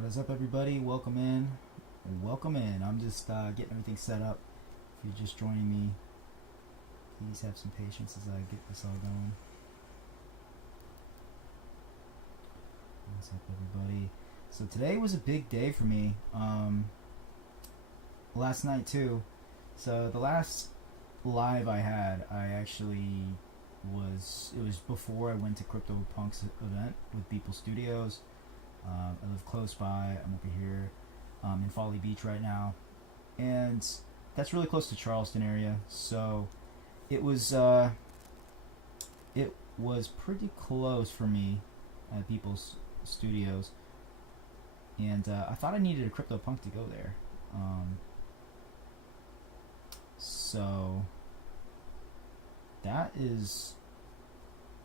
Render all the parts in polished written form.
What is up, everybody? Welcome in. Welcome in. I'm just getting everything set up. If you're just joining me, please have some patience as I get this all going. What's up, everybody? So today was a big day for me. Last night too. So the last live I had, it was before I went to CryptoPunk's event with Beeple Studios. I live close by. I'm over here in Folly Beach right now, and that's really close to Charleston area. So it was pretty close for me at Beeple's Studios, and I thought I needed a CryptoPunk to go there. So that is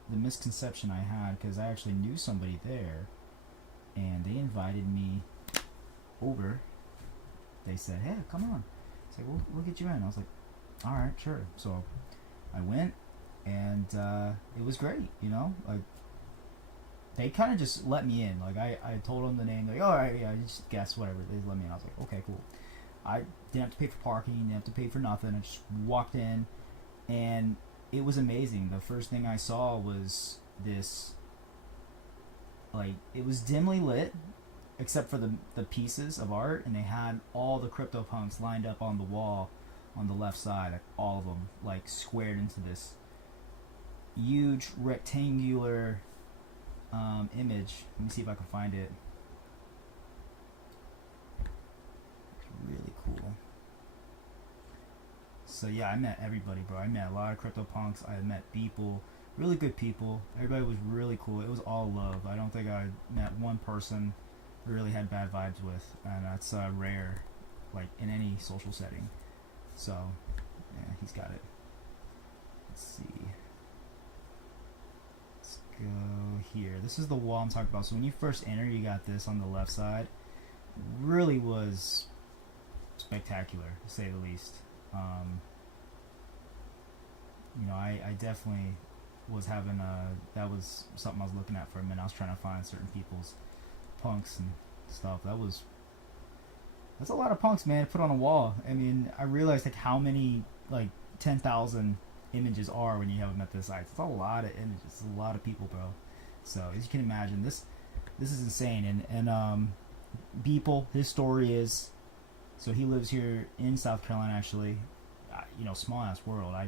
the misconception I had, because I actually knew somebody there. And they invited me over. They said, "Hey, come on." It's like, we'll get you in. I was like, "All right, sure." So I went, and it was great. Like they kind of just let me in. Like I told them the name. Like, "All right, yeah, just guess whatever." They let me in. I was like, "Okay, cool." I didn't have to pay for parking. Didn't have to pay for nothing. I just walked in, and it was amazing. The first thing I saw was this. Like, it was dimly lit, except for the pieces of art, and they had all the CryptoPunks lined up on the wall on the left side, like all of them, like squared into this huge rectangular image. Let me see if I can find it. It's really cool. So yeah, I met everybody, bro. I met a lot of CryptoPunks. I met people. Really good people. Everybody was really cool. It was all love. I don't think I met one person really had bad vibes with, and that's rare, like in any social setting. So, yeah, he's got it. Let's see. Let's go here. This is the wall I'm talking about. So when you first enter, you got this on the left side. Really was spectacular, to say the least. I definitely was having that was something I was looking at for a minute. I was trying to find certain people's punks and stuff. That's a lot of punks, man, to put on a wall. I mean, I realized like how many, like 10,000 images are when you have them at this site. It's a lot of images. It's a lot of people, bro. So as you can imagine, this is insane. And Beeple, his story is, so he lives here in South Carolina, actually. Small ass world. I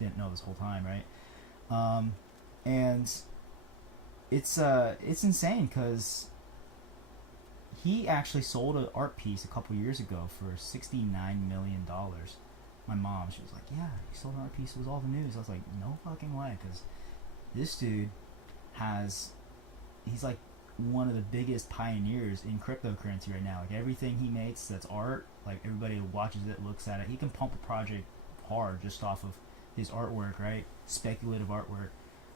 didn't know this whole time, right? And it's insane, because he actually sold an art piece a couple years ago for $69 million. My mom, she was like, "Yeah, he sold an art piece. It was all the news." I was like, "No fucking way," because this dude he's like one of the biggest pioneers in cryptocurrency right now. Like everything he makes that's art, like everybody watches it, looks at it. He can pump a project hard just off of his artwork, right? Speculative artwork.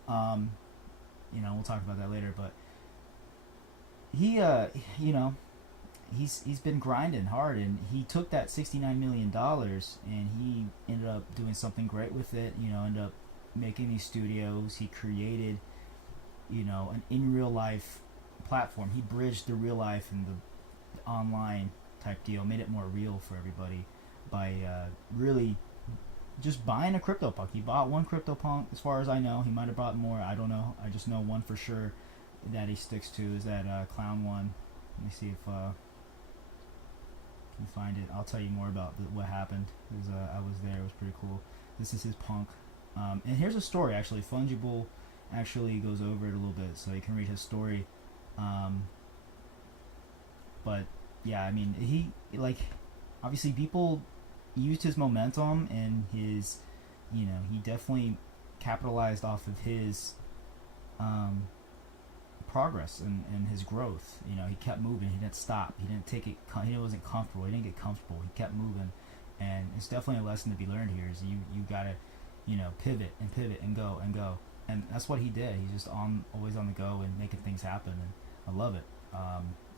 We'll talk about that later, but he's been grinding hard, and he took that $69 million and he ended up doing something great with it. Ended up making these studios. He created, an in real life platform. He bridged the real life and the online type deal, made it more real for everybody by really just buying a CryptoPunk. He bought one CryptoPunk, as far as I know. He might have bought more. I don't know. I just know one for sure that he sticks to is that clown one. Let me see if I can find it. I'll tell you more about what happened. I was there. It was pretty cool. This is his punk. And here's a story, actually. Fungible actually goes over it a little bit, so you can read his story. But yeah, I mean, he, like, obviously people used his momentum and his, he definitely capitalized off of his progress and his growth. He kept moving. He didn't stop. He didn't take it. He wasn't comfortable. He didn't get comfortable. He kept moving, and it's definitely a lesson to be learned here. Is you gotta, pivot and go, and that's what he did. He's just always on the go and making things happen, and I love it.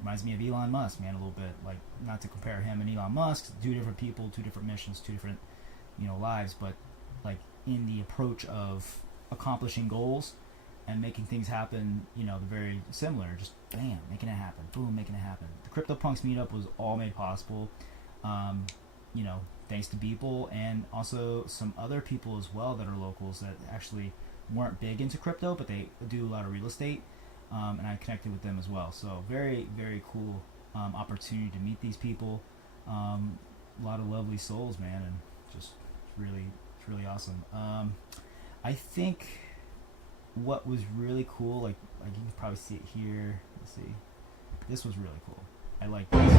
Reminds me of Elon Musk, man, a little bit. Like, not to compare him and Elon Musk, two different people, two different missions, two different, lives, but like in the approach of accomplishing goals, and making things happen, you know, very similar. Just bam, making it happen, boom, making it happen. The CryptoPunks meetup was all made possible, um, you know, thanks to people and also some other people as well that are locals that actually weren't big into crypto, but they do a lot of real estate, and I connected with them as well. So very, very cool opportunity to meet these people. A lot of lovely souls, man, and just it's really awesome. I think what was really cool, like you can probably see it here. Let's see. This was really cool. I like this.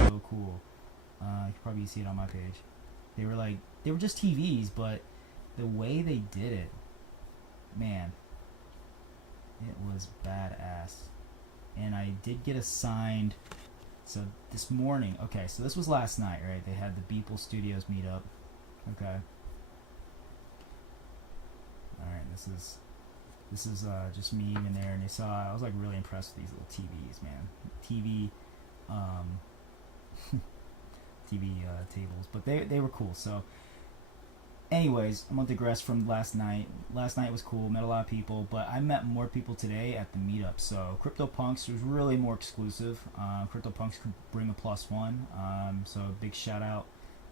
So cool. You can probably see it on my page. They were just TVs, but the way they did it, man, it was badass. And I did get assigned. So this morning, okay, so this was last night, right? They had the Beeple Studios meetup. Okay. All right, this is just me in there, and they saw. I was like really impressed with these little TVs, man. TV tables, but they were cool. So, anyways, I'm gonna digress from last night. Last night was cool. Met a lot of people, but I met more people today at the meetup. So CryptoPunks was really more exclusive. CryptoPunks could bring a +1. So big shout out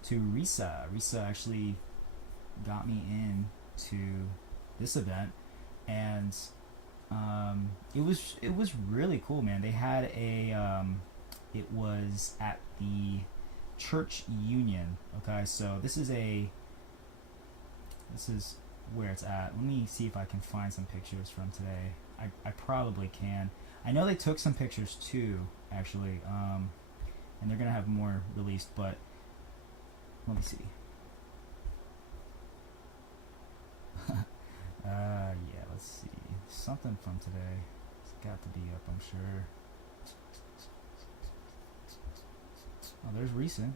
to Risa. Risa actually got me in to this event, and it was really cool, man. They had a it was at the Church Union. Okay, so this is where it's at. Let me see if I can find some pictures from today. I probably can. I know they took some pictures too, actually, and they're gonna have more released. But let me see. Yeah, let's see. Something from today. It's got to be up, I'm sure. Oh, there's Risa.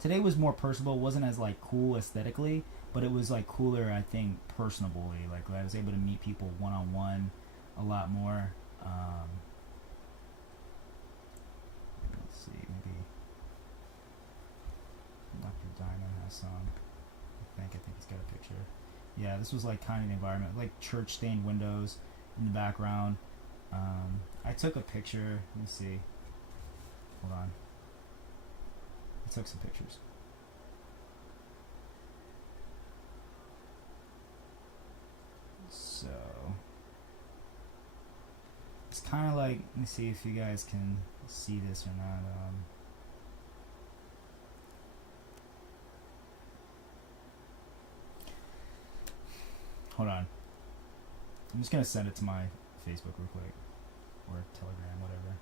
Today was more personable. It wasn't as like cool aesthetically, but it was like cooler, I think, personably. Like I was able to meet people one on one a lot more. Let's see, maybe Dr. Diamond has some. I think he's got a picture. Yeah, this was like kind of the environment, like church stained windows in the background. I took a picture. Let me see. Hold on. I took some pictures. So it's kind of like, let me see if you guys can see this or not. Hold on. I'm just gonna send it to my Facebook real quick, or Telegram, whatever,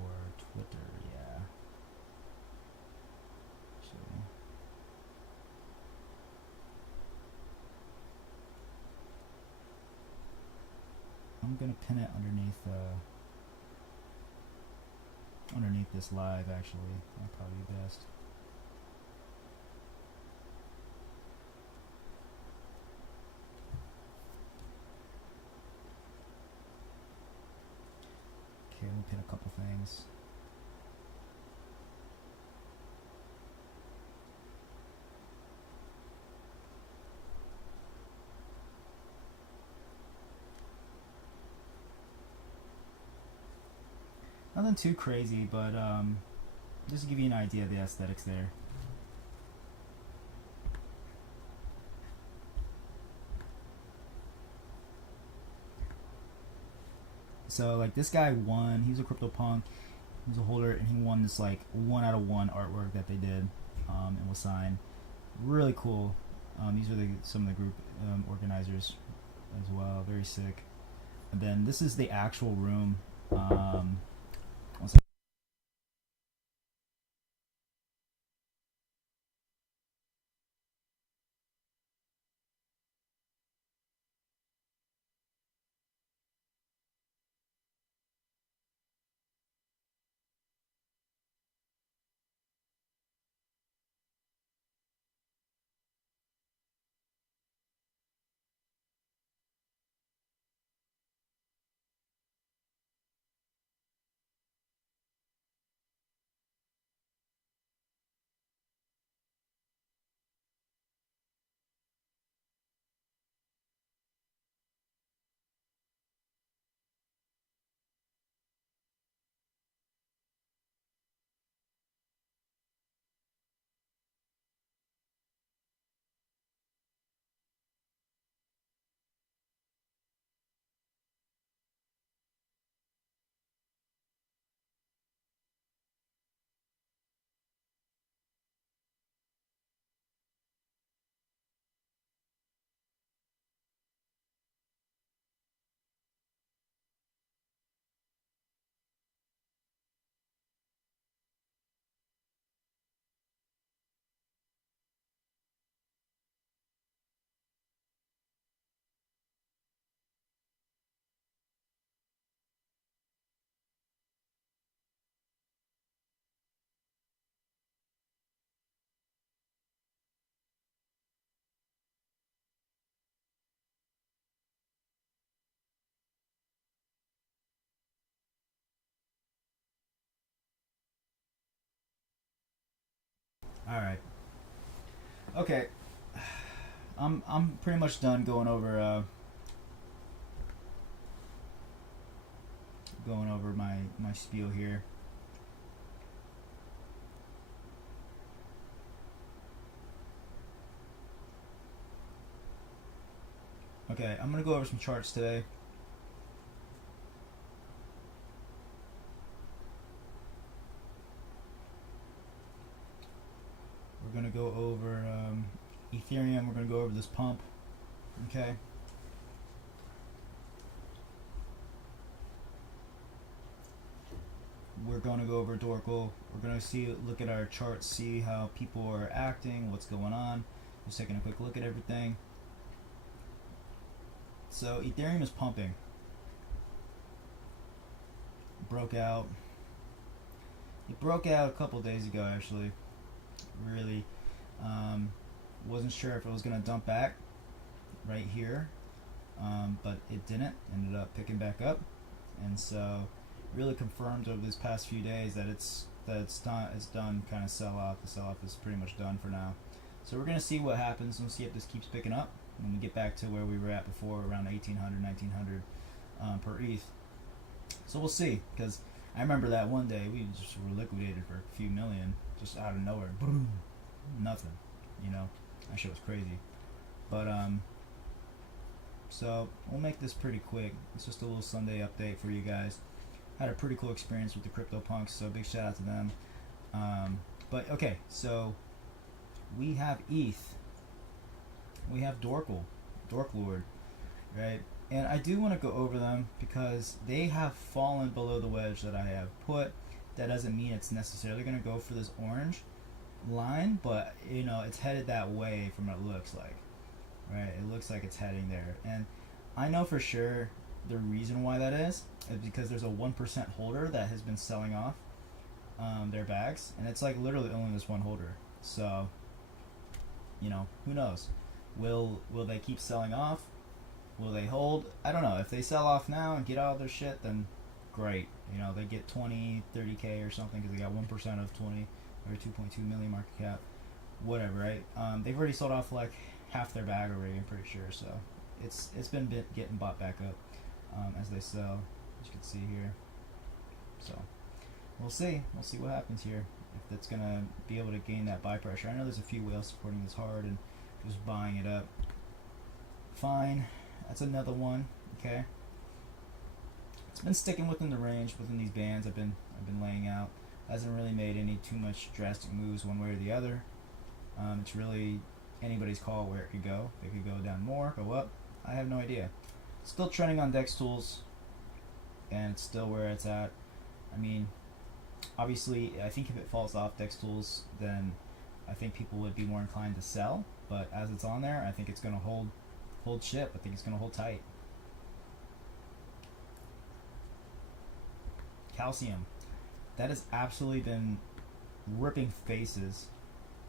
or Twitter. Yeah. Actually, I'm gonna pin it underneath this live. Actually, that'll probably be best. Okay, let me pin a couple things. Nothing too crazy, but just to give you an idea of the aesthetics there. So like this guy won. He was a CryptoPunk. He was a holder, and he won this like 1 out of 1 artwork that they did, and was signed. Really cool. These are some of the group organizers as well. Very sick. And then this is the actual room. One second. All right. Okay. I'm pretty much done going over my spiel here. Okay, I'm gonna go over some charts today. We're gonna go over Ethereum. We're gonna go over this pump. Okay. We're gonna go over DORKL. We're gonna look at our charts, see how people are acting, what's going on. Just taking a quick look at everything. So Ethereum is pumping. Broke out. It broke out a couple days ago, actually. Really wasn't sure if it was gonna dump back right here, but it didn't. Ended up picking back up, and so really confirmed over this past few days that it's done. It's done. Kind of sell off. The sell off is pretty much done for now. So we're gonna see what happens. We'll see if this keeps picking up when we get back to where we were at before, around 1800, 1900 per ETH. So we'll see, because I remember that one day we just were liquidated for a few million, just out of nowhere. Boom, nothing. You know, that shit was crazy. But so we'll make this pretty quick. It's just a little Sunday update for you guys. Had a pretty cool experience with the CryptoPunks, so big shout out to them. But okay, so we have ETH, we have DORKL, DORKLord, right? And I do want to go over them because they have fallen below the wedge that I have put. That doesn't mean it's necessarily going to go for this orange line, but you know, it's headed that way from what it looks like, right? It looks like it's heading there, and I know for sure the reason why that is because there's a 1% holder that has been selling off their bags, and it's like literally only this one holder. So, you know, who knows? Will they keep selling off? Will they hold? I don't know. If they sell off now and get all their shit, then great. You know, they get 20, 30K or something because they got 1% of 20 or 2.2 million market cap, whatever, right? They've already sold off like half their bag already, I'm pretty sure. So it's been getting bought back up as they sell, as you can see here. So we'll see what happens here, if that's gonna be able to gain that buy pressure. I know there's a few whales supporting this hard and just buying it up. Fine, that's another one. Okay, it's been sticking within the range, within these bands I've been laying out. Hasn't really made any too much drastic moves one way or the other. It's really anybody's call where it could go. It could go down more, go up. I have no idea. Still trending on DEX tools, and it's still where it's at. I mean, obviously, I think if it falls off DEX tools, then I think people would be more inclined to sell. But as it's on there, I think it's going to hold ship. I think it's going to hold tight. Calcium, that has absolutely been ripping faces.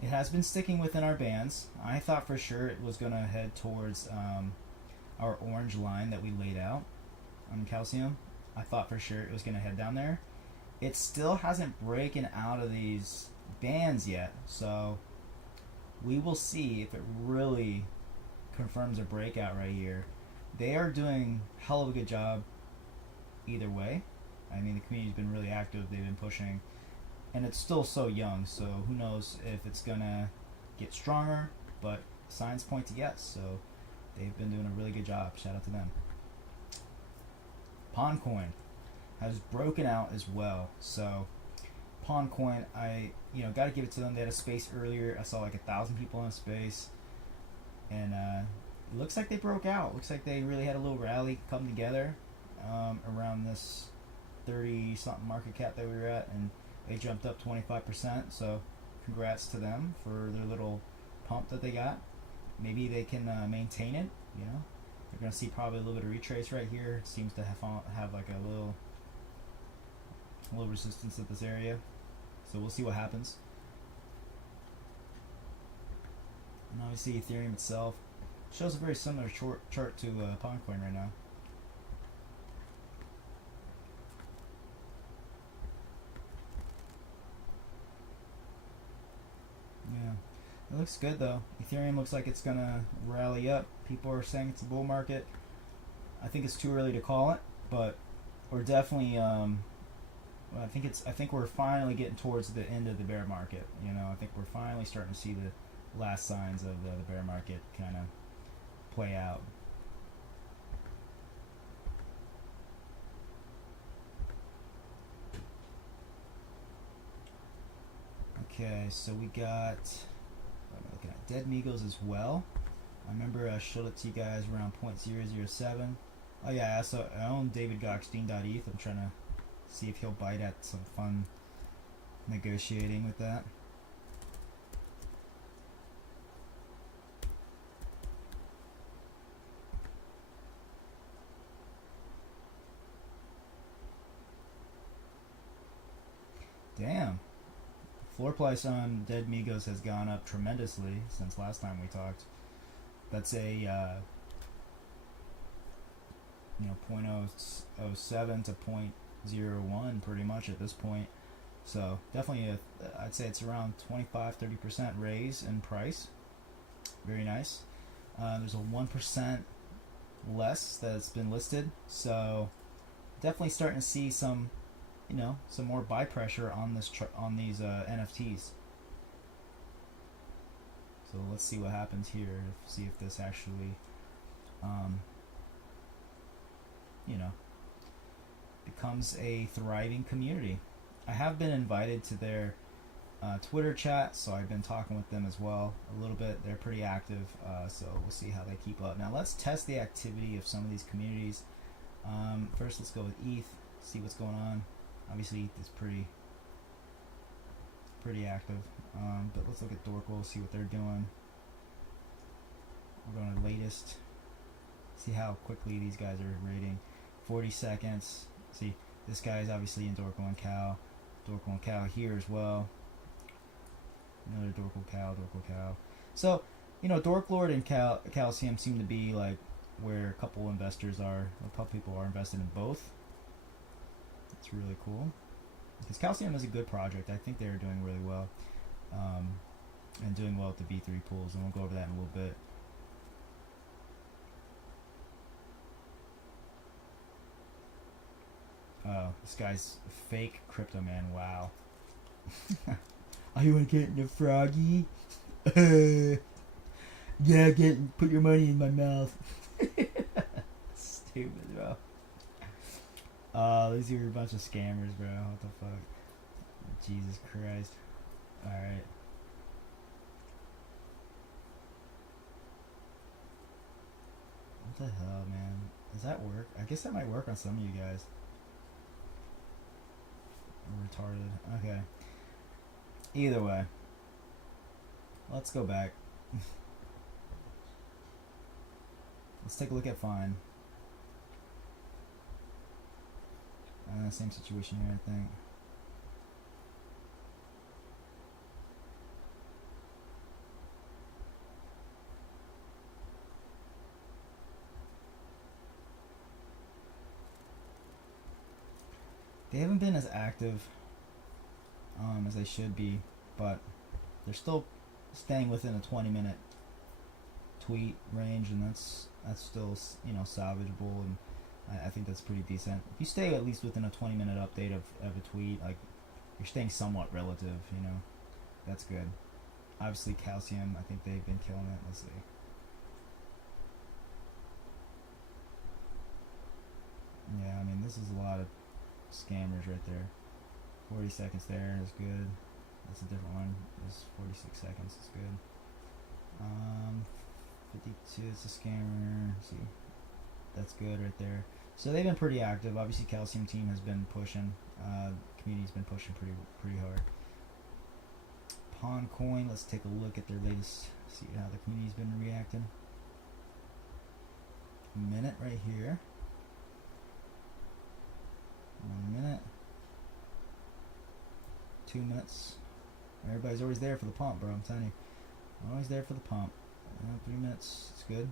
It has been sticking within our bands. I thought for sure it was going to head towards our orange line that we laid out on calcium. I thought for sure it was going to head down there. It still hasn't broken out of these bands yet, so we will see if it really confirms a breakout right here. They are doing a hell of a good job either way. I mean, the community's been really active. They've been pushing, and it's still so young, so who knows if it's gonna get stronger, but signs point to yes. So they've been doing a really good job. Shout out to them. Pondcoin has broken out as well. So Pondcoin, I got to give it to them. They had a space earlier. I saw like 1,000 people in a space, and it looks like they broke out. Looks like they really had a little rally come together around this 30 something market cap that we were at, and they jumped up 25%. So congrats to them for their little pump that they got. Maybe they can maintain it. You know, they're gonna see probably a little bit of retrace right here. It seems to have like a little resistance at this area, so we'll see what happens. And obviously Ethereum itself shows a very similar chart to Pondcoin right now. It looks good though. Ethereum looks like it's gonna rally up. People are saying it's a bull market. I think it's too early to call it, but we're definitely. Well, I think we're finally getting towards the end of the bear market. You know, I think we're finally starting to see the last signs of the bear market kind of play out. Okay, so we got. I'm looking at Dead Migos as well. I remember I showed it to you guys around 0.007. Oh yeah, so I own David Goxstein.eth. I'm trying to see if he'll bite at some fun negotiating with that. Damn. Floor price on Dead Migos has gone up tremendously since last time we talked. That's a 0.07 to 0.01 pretty much at this point. So definitely, I'd say it's around 25-30% raise in price. Very nice. There's a 1% less that's been listed. So definitely starting to see some more buy pressure on this on these NFTs. So let's see what happens here. See if this actually, becomes a thriving community. I have been invited to their Twitter chat, so I've been talking with them as well a little bit. They're pretty active, so we'll see how they keep up. Now let's test the activity of some of these communities. First, let's go with ETH. See what's going on. Obviously, ETH is pretty active, but let's look at DORKL, see what they're doing. We're going to latest, see how quickly these guys are rating. 40 seconds. See, this guy is obviously in DORKL and Cal. DORKL and Cal here as well. Another DORKL Cal. So, Dork Lord and Calcium seem to be like where a couple investors are, a couple people are invested in both. It's really cool. Because Calcium is a good project. I think they're doing really well. And doing well at the V3 pools, and we'll go over that in a little bit. Oh, this guy's fake crypto man. Wow. Are you want to get in the froggy? Yeah, put your money in my mouth. Stupid, bro. These are a bunch of scammers, bro. What the fuck? Jesus Christ. Alright. What the hell, man? Does that work? I guess that might work on some of you guys. Retarded. Okay. Either way. Let's go back. Let's take a look at Fine. Same situation here, I think. They haven't been as active as they should be, but they're still staying within a 20-minute tweet range, and that's still salvageable, and I think that's pretty decent. If you stay at least within a 20-minute update of a tweet, like, you're staying somewhat relative, that's good. Obviously Calcium, I think they've been killing it. Let's see. Yeah, I mean, this is a lot of scammers right there. 40 seconds there is good. That's a different one. It's 46 seconds. It's good. 52 is a scammer. Let's see, that's good right there. So they've been pretty active. Obviously, Calcium team has been pushing. Community's been pushing pretty hard. Pawn Coin. Let's take a look at their latest. See how the community's been reacting. A minute right here. 1 minute. 2 minutes. Everybody's always there for the pump, bro. I'm telling you. Always there for the pump. 3 minutes. It's good.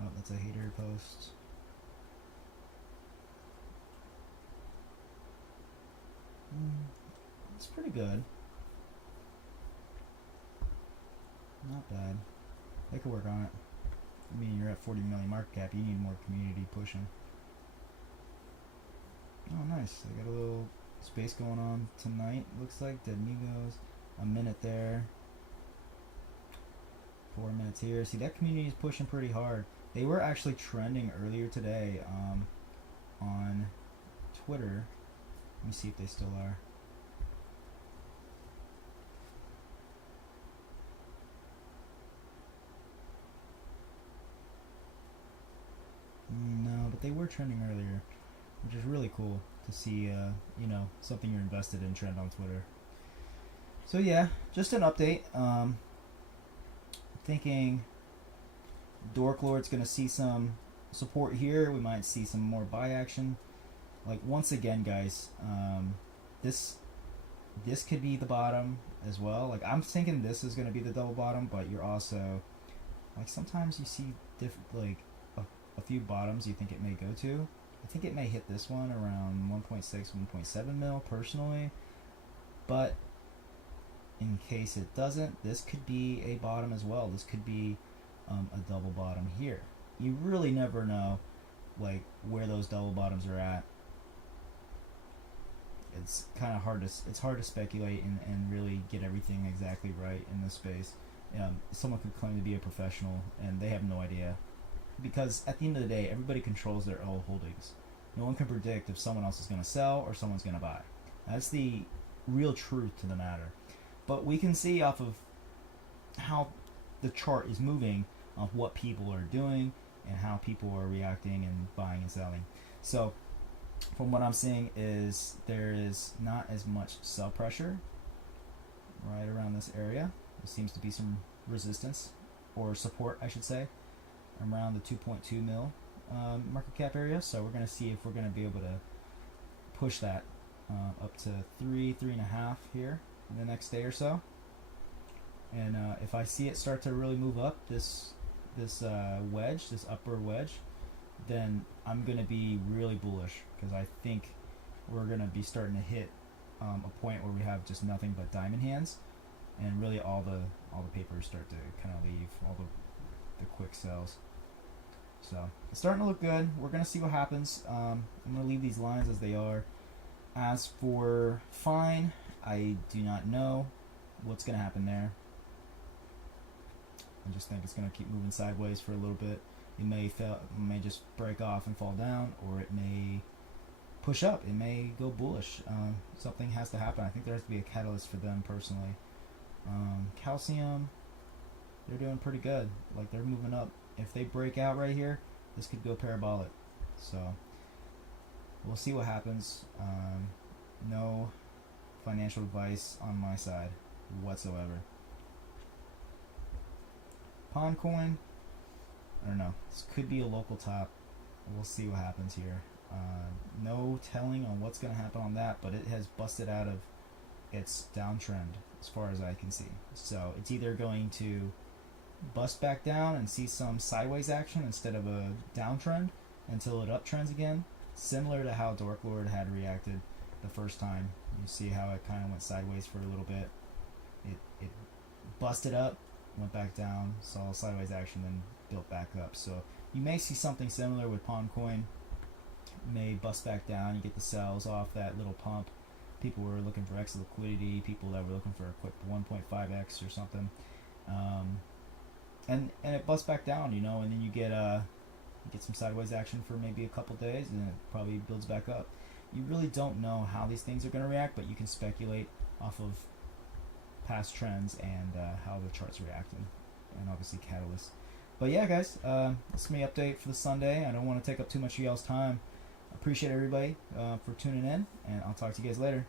Oh, that's a hater post. It's pretty good. Not bad. They could work on it. I mean, you're at 40 million market cap. You need more community pushing. Oh, nice. They got a little space going on tonight. Looks like Dead Migos. A minute there. 4 minutes here. See, that community is pushing pretty hard. They were actually trending earlier today on Twitter. Let me see if they still are. No, but they were trending earlier, which is really cool to see, you know, something you're invested in trend on Twitter. So yeah, just an update. Thinking DORKL's going to see some support here. We might see some more buy action. Like, once again, guys, this could be the bottom as well. Like, I'm thinking this is going to be the double bottom, but you're also, like, sometimes you see different, like, a few bottoms you think it may go to. I think it may hit this one around 1.6, 1.7 mil personally, but in case it doesn't, this could be a bottom as well. This could be a double bottom here. You really never know, like, where those double bottoms are at. It's kind of hard to speculate and really get everything exactly right in this space. Someone could claim to be a professional and they have no idea, because at the end of the day, everybody controls their own holdings. No one can predict if someone else is going to sell or someone's going to buy. That's the real truth to the matter. But we can see off of how the chart is moving, of what people are doing and how people are reacting and buying and selling. So from what I'm seeing is there is not as much sell pressure right around this area. There seems to be some resistance, or support I should say, around the 2.2 mil market cap area. So we're going to see if we're going to be able to push that up to 3.5 here in the next day or so. And if I see it start to really move up, this wedge, this upper wedge, then I'm going to be really bullish, because I think we're going to be starting to hit a point where we have just nothing but diamond hands, and really all the papers start to kind of leave, all the quick sells. So it's starting to look good. We're going to see what happens. I'm going to leave these lines as they are. As for FINE, I do not know what's going to happen there. I just think it's going to keep moving sideways for a little bit. It may just break off and fall down, or it may push up. It may go bullish. Something has to happen. I think there has to be a catalyst for them personally. Calcium, they're doing pretty good. Like, they're moving up. If they break out right here, this could go parabolic. So we'll see what happens. No financial advice on my side whatsoever. Coin, I don't know. This could be a local top. We'll see what happens here. No telling on what's going to happen on that, but it has busted out of its downtrend as far as I can see. So it's either going to bust back down and see some sideways action instead of a downtrend until it uptrends again, similar to how DORKL had reacted the first time. You see how it kind of went sideways for a little bit. It busted up, went back down, saw sideways action, then built back up. So you may see something similar with Coin. May bust back down. You get the sells off that little pump. People were looking for extra liquidity. People that were looking for a quick 1.5x or something, and it busts back down, you know, and then you get some sideways action for maybe a couple days, and it probably builds back up. You really don't know how these things are going to react, but you can speculate off of past trends and how the chart's reacting, and obviously catalysts. But yeah, guys, this is my update for the Sunday. I don't want to take up too much of y'all's time. I appreciate everybody for tuning in, and I'll talk to you guys later.